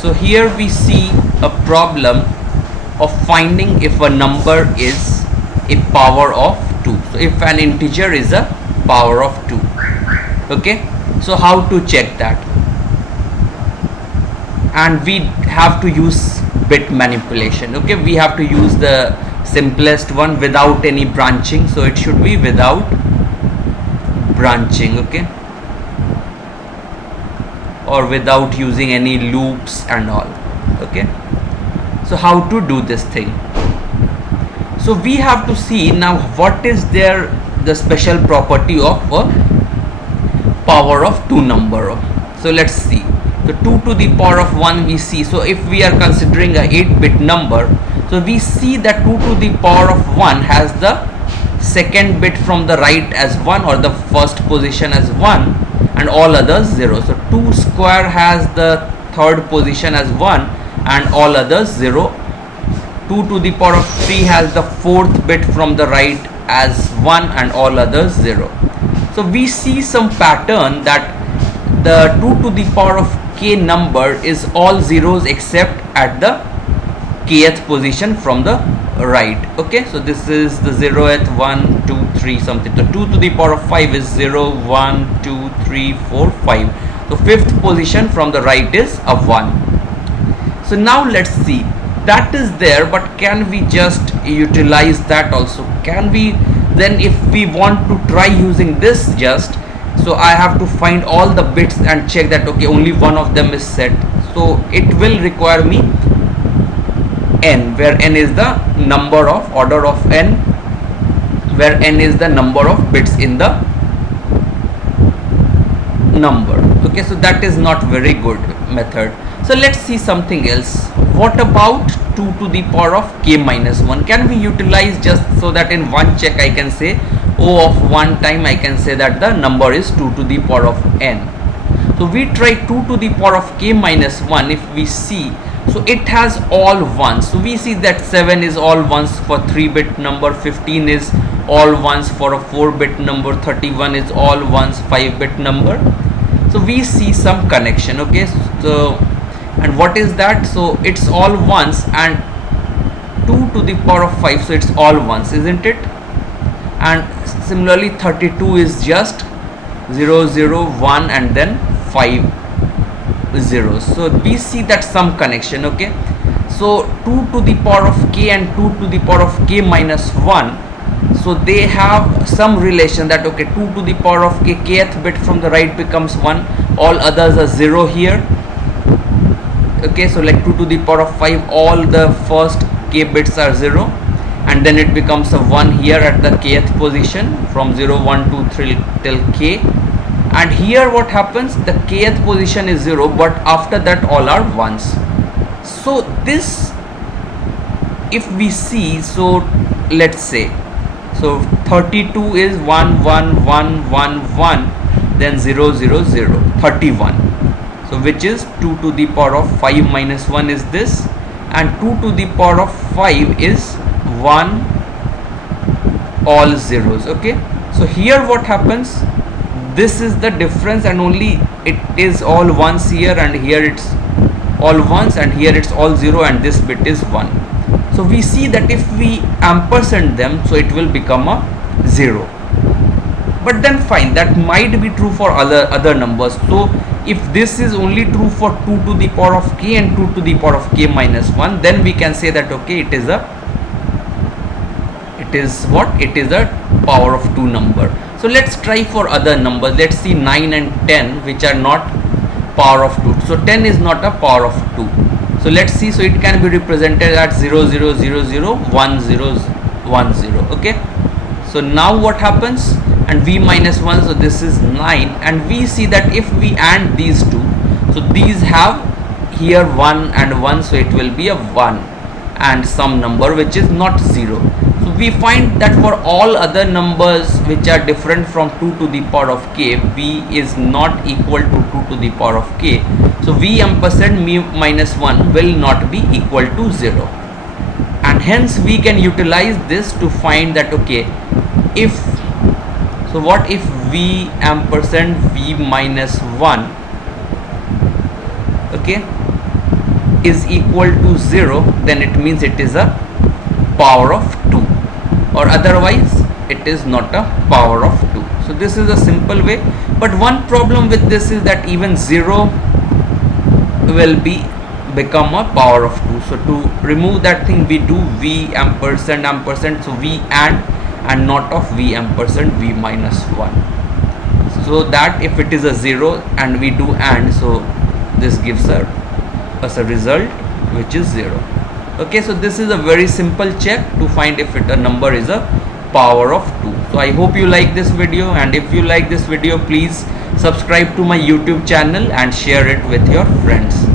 So here we see a problem of finding if a number is a power of 2. So if an integer is a power of 2. Okay, so how to check that? And we have to use bit manipulation. Okay, we have to use the simplest one without any branching. So it should be without branching. Okay, or without using any loops and all. Okay, so how to do this thing? So we have to see now what is there the special property of a power of 2 number. So let's see. So 2 to the power of 1 we see. So if we are considering a 8-bit number, so we see that 2 to the power of 1 has the second bit from the right as 1 or the first position as 1 and all others 0. So 2 square has the third position as 1 and all others 0. 2 to the power of 3 has the fourth bit from the right as 1 and all others 0. So we see some pattern that the 2 to the power of k number is all zeros except at the kth position from the right. Okay, so this is the 0th, 1, 2, 3 something. So 2 to the power of 5 is 0, 1, 2, 3, 4, 5. So fifth position from the right is a 1. So now let's see, that is there, but can we just utilize that also? Can we then, if we want to try using this just, so I have to find all the bits and check that okay, only one of them is set. So it will require me n, where n is the number of order of n, where n is the number of bits in the number. Okay, so that is not very good method. So let's see something else. What about 2 to the power of k minus 1? Can we utilize just so that in one check I can say O of one time I can say that the number is 2 to the power of n. So we try 2 to the power of k minus 1. If we see, so it has all ones. So we see that 7 is all ones for 3-bit number, 15 is all ones for a 4-bit number, 31 is all ones 5-bit number. So we see some connection. Okay, so and what is that? So it's all ones and 2 to the power of 5, so it's all ones, isn't it? And similarly 32 is just 0, 0, 1 and then 5 zeros. So we see that some connection. Okay, so 2 to the power of k and 2 to the power of k minus 1, so they have some relation that okay, 2 to the power of k, kth bit from the right becomes 1, all others are 0 here. Okay, so like 2 to the power of 5, all the first k bits are 0 and then it becomes a 1 here at the kth position from 0, 1, 2, 3 till k, and here what happens, the kth position is 0 but after that all are ones. So this, if we see, so let's say, so 32 is 1, 1, 1, 1, 1, then 0, 0, 0, 31. So which is 2 to the power of 5 minus 1 is this, and 2 to the power of 5 is 1, all zeros. Okay, so here what happens, this is the difference and only it is all ones here and here it's all ones and here it's all 0 and this bit is 1. So we see that if we ampersand them, so it will become a 0. But then fine, that might be true for other numbers. So if this is only true for 2 to the power of k and 2 to the power of k minus 1, then we can say that okay, it is a power of 2 number. So let's try for other numbers. Let's see 9 and 10, which are not power of 2. So 10 is not a power of 2. So let's see, so it can be represented at 0, 0, 0, 0, 1, 0, 1, 0. Okay, so now what happens, and v minus 1, so this is 9, and we see that if we add these two, so these have here 1 and 1, so it will be a 1 and some number which is not 0. So we find that for all other numbers which are different from 2 to the power of k, v is not equal to 2 to the power of k. So v ampersand mu minus 1 will not be equal to 0, and hence we can utilize this to find that okay, if so what if v ampersand v minus 1, okay, is equal to 0, then it means it is a power of 2, or otherwise it is not a power of 2. So this is a simple way, but one problem with this is that even 0 will become a power of 2. So to remove that thing, we do v ampersand ampersand, so v and not of v ampersand v minus 1, so that if it is a 0 and we do and, so this gives us a result which is 0. Okay, so this is a very simple check to find if a number is a power of 2. So I hope you like this video, and if you like this video, please subscribe to my YouTube channel and share it with your friends.